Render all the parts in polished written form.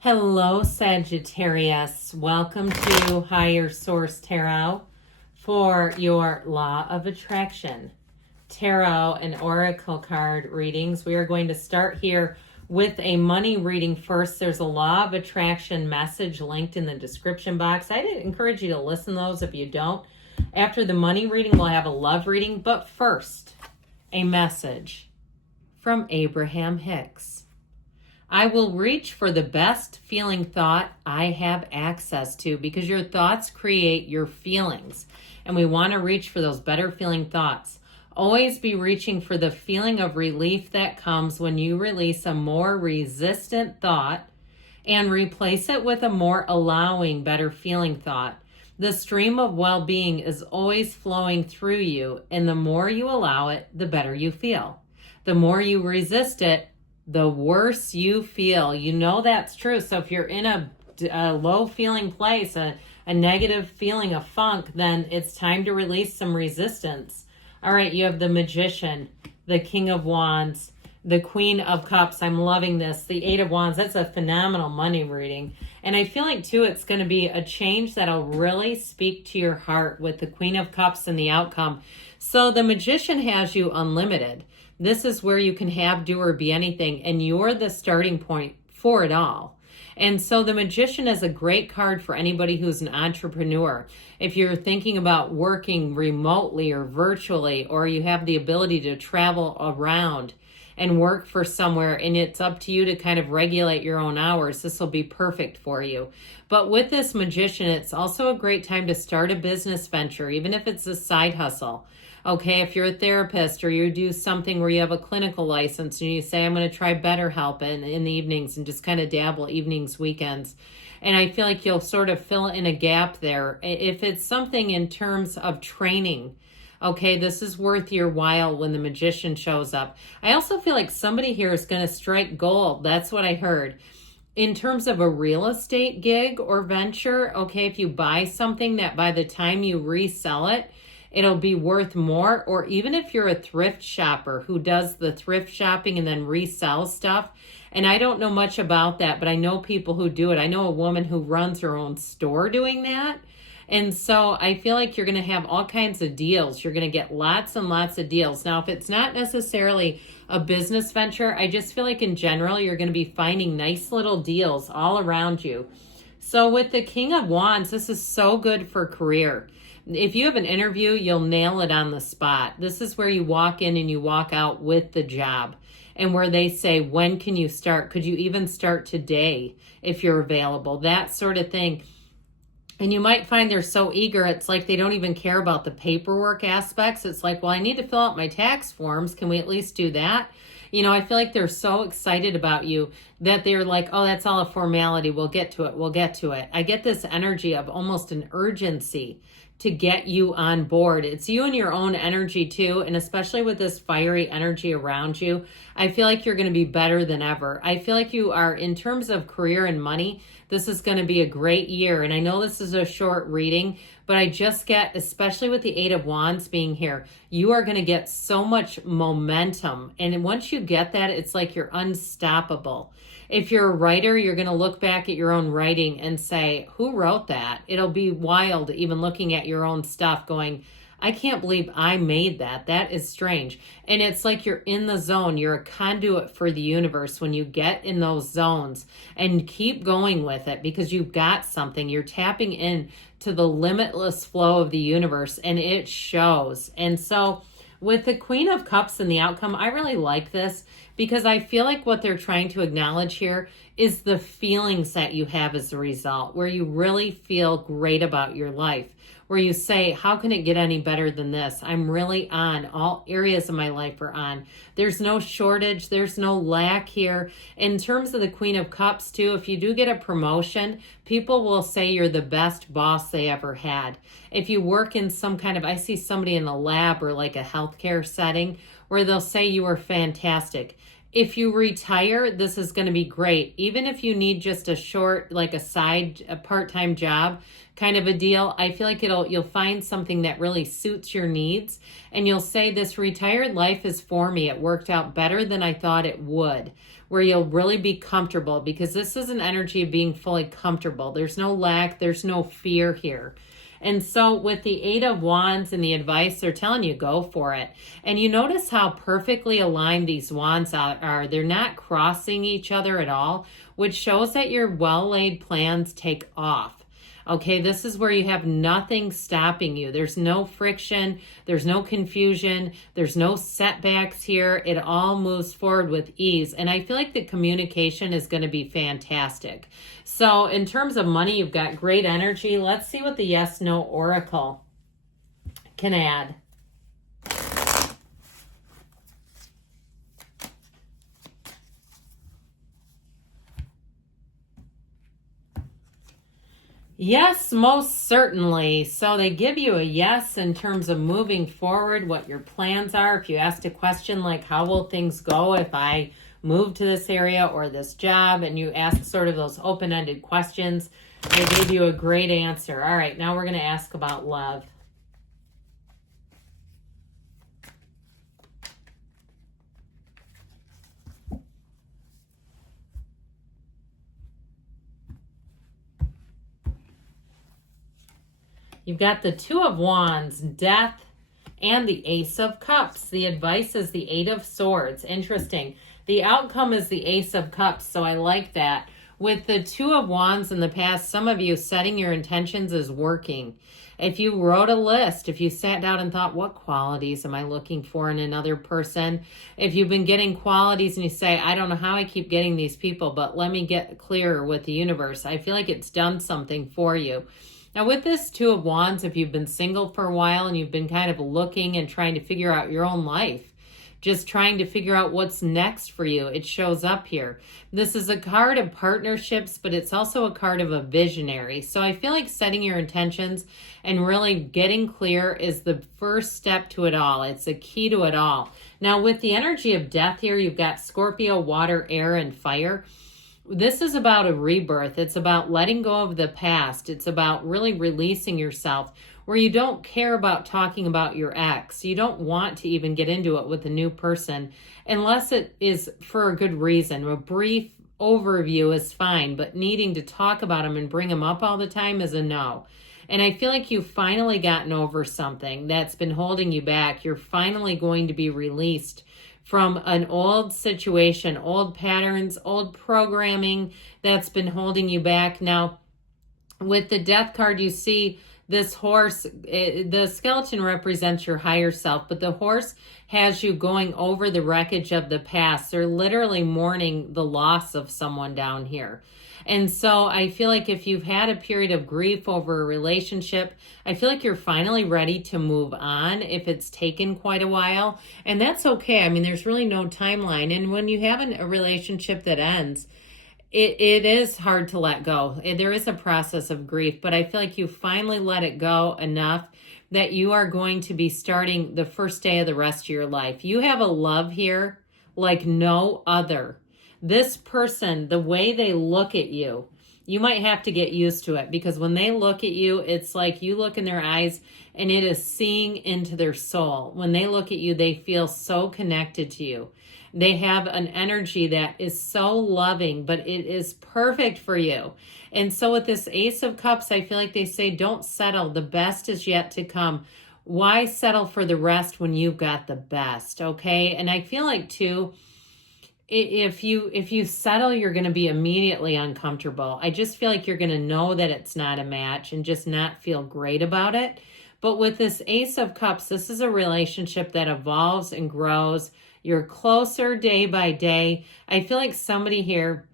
Hello, Sagittarius. Welcome to Higher Source Tarot for your Law of Attraction Tarot and Oracle card readings. We are going to start here with a money reading first. There's a Law of Attraction message linked in the description box. I'd encourage you to listen to those if you don't. After the money reading, we'll have a love reading, but first, a message from Abraham Hicks. I will reach for the best feeling thought I have access to, because your thoughts create your feelings. And we want to reach for those better feeling thoughts. Always be reaching for the feeling of relief that comes when you release a more resistant thought and replace it with a more allowing, better feeling thought. The stream of well-being is always flowing through you, and the more you allow it, the better you feel. The more you resist it, the worse you feel. You know that's true. So if you're in a low feeling place, a negative feeling, a funk, then it's time to release some resistance. All right, you have the Magician, the King of Wands, the Queen of Cups. I'm loving this. The Eight of Wands. That's a phenomenal money reading. And I feel like, too, it's going to be a change that'll really speak to your heart with the Queen of Cups and the outcome. So the Magician has you unlimited. This is where you can have, do, or be anything, and you're the starting point for it all. And so the Magician is a great card for anybody who's an entrepreneur. If you're thinking about working remotely or virtually, or you have the ability to travel around and work for somewhere, and it's up to you to kind of regulate your own hours, this will be perfect for you. But with this Magician, it's also a great time to start a business venture, even if it's a side hustle. Okay, if you're a therapist or you do something where you have a clinical license and you say, I'm going to try BetterHelp in the evenings and just kind of dabble evenings, weekends. And I feel like you'll sort of fill in a gap there. If it's something in terms of training, okay, this is worth your while when the Magician shows up. I also feel like somebody here is going to strike gold. That's what I heard. In terms of a real estate gig or venture, okay, if you buy something that by the time you resell it, it'll be worth more. Or even if you're a thrift shopper who does the thrift shopping and then resells stuff. And I don't know much about that, but I know people who do it. I know a woman who runs her own store doing that. And so I feel like you're going to have all kinds of deals. You're going to get lots and lots of deals. Now, if it's not necessarily a business venture, I just feel like in general, you're going to be finding nice little deals all around you. So with the King of Wands, this is so good for career. If you have an interview, you'll nail it on the spot. This is where you walk in and you walk out with the job, and where they say, when can you start? Could you even start today if you're available? That sort of thing. And you might find they're so eager, it's like they don't even care about the paperwork aspects. It's like, well, I need to fill out my tax forms. Can we at least do that? You know, I feel like they're so excited about you that they're like, oh, that's all a formality. We'll get to it. We'll get to it. I get this energy of almost an urgency to get you on board. It's you and your own energy too. And especially with this fiery energy around you, I feel like you're going to be better than ever. I feel like you are, in terms of career and money, this is going to be a great year. And I know this is a short reading, but I just get, especially with the Eight of Wands being here, you are going to get so much momentum. And once you get that, it's like you're unstoppable. If you're a writer, you're going to look back at your own writing and say, who wrote that? It'll be wild even looking at your own stuff going, I can't believe I made that. That is strange. And it's like you're in the zone. You're a conduit for the universe when you get in those zones, and keep going with it because you've got something. You're tapping in to the limitless flow of the universe, and it shows. And so with the Queen of Cups and the outcome, I really like this because I feel like what they're trying to acknowledge here is the feelings that you have as a result, where you really feel great about your life, where you say, how can it get any better than this? I'm really on. All areas of my life are on. There's no shortage. There's no lack here. In terms of the Queen of Cups too, if you do get a promotion, people will say you're the best boss they ever had. If you work in some kind of, I see somebody in a lab or like a healthcare setting where they'll say you are fantastic. If you retire, this is going to be great. Even if you need just a short, like a part-time job kind of a deal, I feel like you'll find something that really suits your needs. And you'll say, this retired life is for me. It worked out better than I thought it would. where you'll really be comfortable, because this is an energy of being fully comfortable. There's no lack, there's no fear here. And so with the Eight of Wands and the advice, they're telling you go for it. And you notice how perfectly aligned these wands are. They're not crossing each other at all, which shows that your well-laid plans take off. Okay, this is where you have nothing stopping you. There's no friction. There's no confusion. There's no setbacks here. It all moves forward with ease. And I feel like the communication is going to be fantastic. So in terms of money, you've got great energy. Let's see what the yes, no oracle can add. Yes, most certainly. So they give you a yes in terms of moving forward, what your plans are. If you asked a question like, how will things go if I move to this area or this job, and you ask sort of those open-ended questions, they gave you a great answer. All right, now we're going to ask about love. You've got the Two of Wands, Death, and the Ace of Cups. The advice is the Eight of Swords. Interesting. The outcome is the Ace of Cups, so I like that. With the Two of Wands in the past, some of you setting your intentions is working. If you wrote a list, if you sat down and thought, what qualities am I looking for in another person? If you've been getting qualities and you say, I don't know how I keep getting these people, but let me get clearer with the universe. I feel like it's done something for you. Now with this Two of Wands, if you've been single for a while and you've been kind of looking and trying to figure out your own life, just trying to figure out what's next for you, it shows up here. This is a card of partnerships, but it's also a card of a visionary. So I feel like setting your intentions and really getting clear is the first step to it all. It's the key to it all. Now with the energy of death here, you've got Scorpio, water, air, and fire. This is about a rebirth. It's about letting go of the past. It's about really releasing yourself, where you don't care about talking about your ex. You don't want to even get into it with a new person unless it is for a good reason. A brief overview is fine, but needing to talk about them and bring them up all the time is a no. And I feel like you've finally gotten over something that's been holding you back. You're finally going to be released from an old situation, old patterns, old programming that's been holding you back. Now, with the Death card, you see this horse, the skeleton represents your higher self, but the horse has you going over the wreckage of the past. They're literally mourning the loss of someone down here. And so I feel like if you've had a period of grief over a relationship, I feel like you're finally ready to move on if it's taken quite a while. And that's okay. I mean, there's really no timeline. And when you have a relationship that ends, it is hard to let go. There is a process of grief, but I feel like you finally let it go enough that you are going to be starting the first day of the rest of your life. You have a love here like no other. This person, the way they look at you, you might have to get used to it, because when they look at you, it's like you look in their eyes and it is seeing into their soul. When they look at you, they feel so connected to you. They have an energy that is so loving, but it is perfect for you. And so with this Ace of Cups, I feel like they say, don't settle. The best is yet to come. Why settle for the rest when you've got the best? Okay. And I feel like too, if you settle, you're going to be immediately uncomfortable. I just feel like you're going to know that it's not a match and just not feel great about it. But with this Ace of Cups, this is a relationship that evolves and grows. You're closer day by day. I feel like somebody here,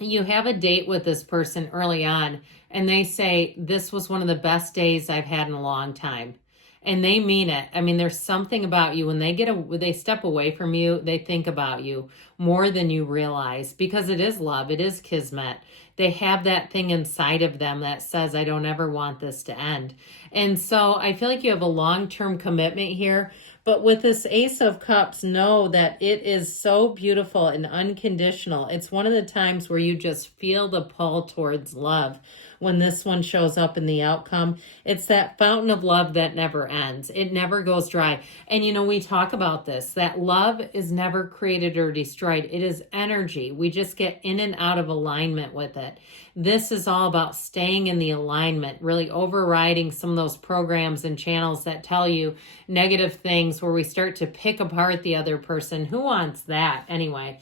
you have a date with this person early on and they say, this was one of the best days I've had in a long time. And they mean it. I mean, there's something about you when they step away from you, they think about you more than you realize, because it is love. It is kismet. They have that thing inside of them that says, I don't ever want this to end. And so I feel like you have a long-term commitment here, But with this Ace of Cups, know that it is so beautiful and unconditional. It's one of the times where you just feel the pull towards love when this one shows up in the outcome. It's that fountain of love that never ends. It never goes dry. And we talk about this, that love is never created or destroyed. It is energy. We just get in and out of alignment with it. This is all about staying in the alignment, really overriding some of those programs and channels that tell you negative things where we start to pick apart the other person. Who wants that anyway?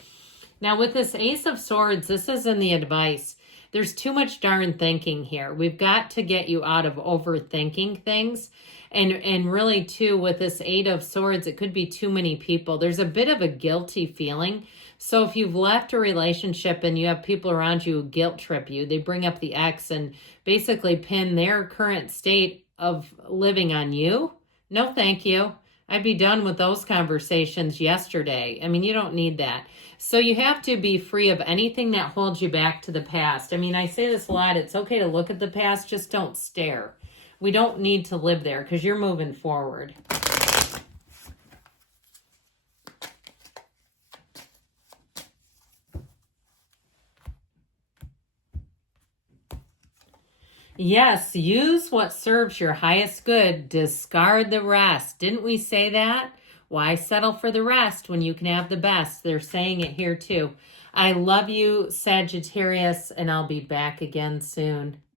Now with this Ace of Swords, this is in the advice. There's too much darn thinking here. We've got to get you out of overthinking things. And really, too, with this Eight of Swords, it could be too many people. There's a bit of a guilty feeling. So if you've left a relationship and you have people around you who guilt trip you, they bring up the ex and basically pin their current state of living on you. No, thank you. I'd be done with those conversations yesterday. I mean, you don't need that. So you have to be free of anything that holds you back to the past. I mean, I say this a lot. It's okay to look at the past. Just don't stare. We don't need to live there because you're moving forward. Yes, use what serves your highest good. Discard the rest. Didn't we say that? Why settle for the rest when you can have the best? They're saying it here too. I love you, Sagittarius, and I'll be back again soon.